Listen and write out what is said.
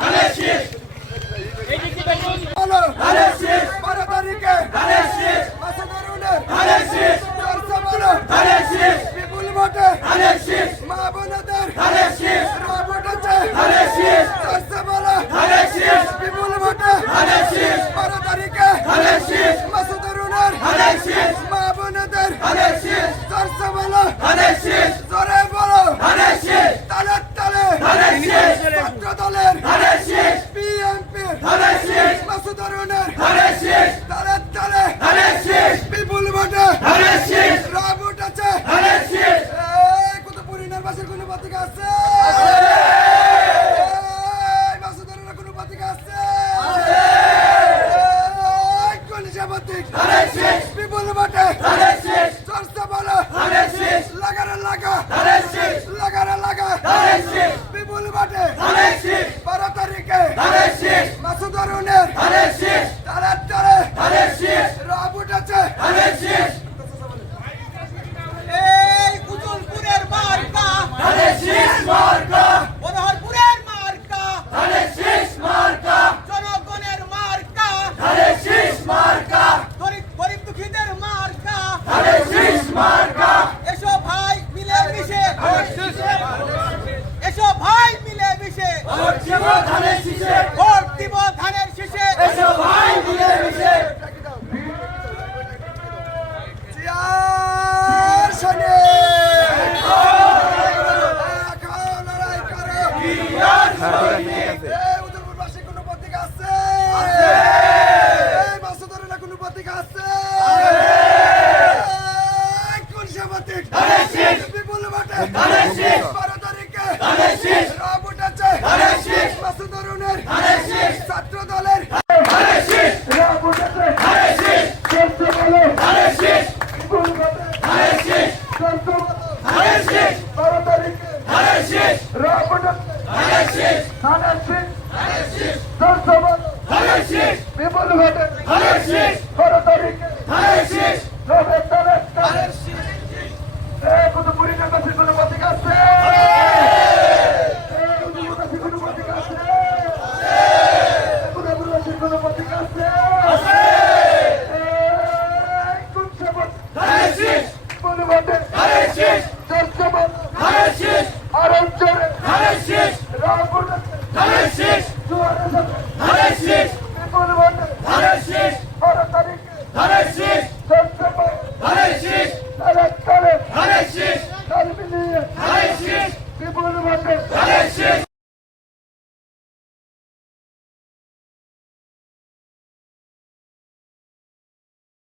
ধানের শীষ বলো ধানের শীষ 12 তারিখে ধানের শীষ মাসুদুরের ধানের শীষ চর্চা বলো ধানের শীষ বিপুল ভোটে ধানের শীষ মা বোনদের ধানের শীষ ভোট আছে ধানের শীষ চর্চা বলো ধানের শীষ বিপুল ভোটে ধানের শীষ 12 তারিখে ধানের শীষ মাসুদুরের ধানের শীষ মা বোনদের ধানের শীষ চর্চা বলো ধানের শীষ জোরে বলো ধানের শীষ তালে তালে ধানের শীষ ছাত্র দলের ধানের শীষ বিএনপি ধানের শীষ মাসুদুরের ধানের শীষ তালে তালে ধানের শীষ বিপুল ভোটে ধানের শীষ ভোট আছে ধানের শীষ এই কুতুবপুর নির্বাচন কোন পত্রিকা আছে এই মাসুদুরের কোন পত্রিকা আছে এই কোন সাংবাদিক ধানের শীষ বিপুল ভোটে ধানের শীষ চর্চা বলো ধানের শীষ লাগারে লাগা ধানের শীষ লাগারে লাগা ধানের শীষ বিপুল ভোটে ধানের শীষ 12 তারিখে ধানের শীষ মাসুদুরের ধানের শীষ তালে তালে ধানের শীষ ভোট আছে ধানের শীষ এই কুতুবপুরের মার্কা ধানের শীষ মার্কা মনোহরপুরের মার্কা ধানের শীষ মার্কা জনগণের মার্কা ধানের শীষ মার্কা গরিব দুঃখীদের মার্কা ধানের শীষ মার্কা এসো ভাই মিলে মিশে এসো ভাই মিলে মিশে ভোট দিব ধানের শীষে ভোট দিব ধানের শীষে এসো ভাই মিলে মিশে চিয়ার শোনে লড়াই করে চিয়ার শোনে এই উদয়পুরবাসী কোনো পত্রিকা আছে এই মাসুদুরের কোনো পত্রিকা আছে কোন সাংবাদিক ধানের শীষ বিপুল ভোটে ধানের শীষ 12 তারিখে ধানের শীষ ভোট আছে ধানের শীষ মাসুদুরের ধানের শীষ ছাত্র দলের ধানের শীষ ভোট আছে ধানের শীষ চলতে বলো ধানের শীষ বিপুল ভোটে ধানের শীষ চলতে বলো ধানের শীষ 12 তারিখে ধানের শীষ ভোট আছে ধানের শীষ ধানের শীষ ধানের শীষ চলতে বলো ধানের শীষ বিপুল ভোটে ধানের শীষ 12 তারিখে ধানের শীষ ধানের শীষ এই কুতুবপুর নির্বাচন কোনো পত্রিকা আছে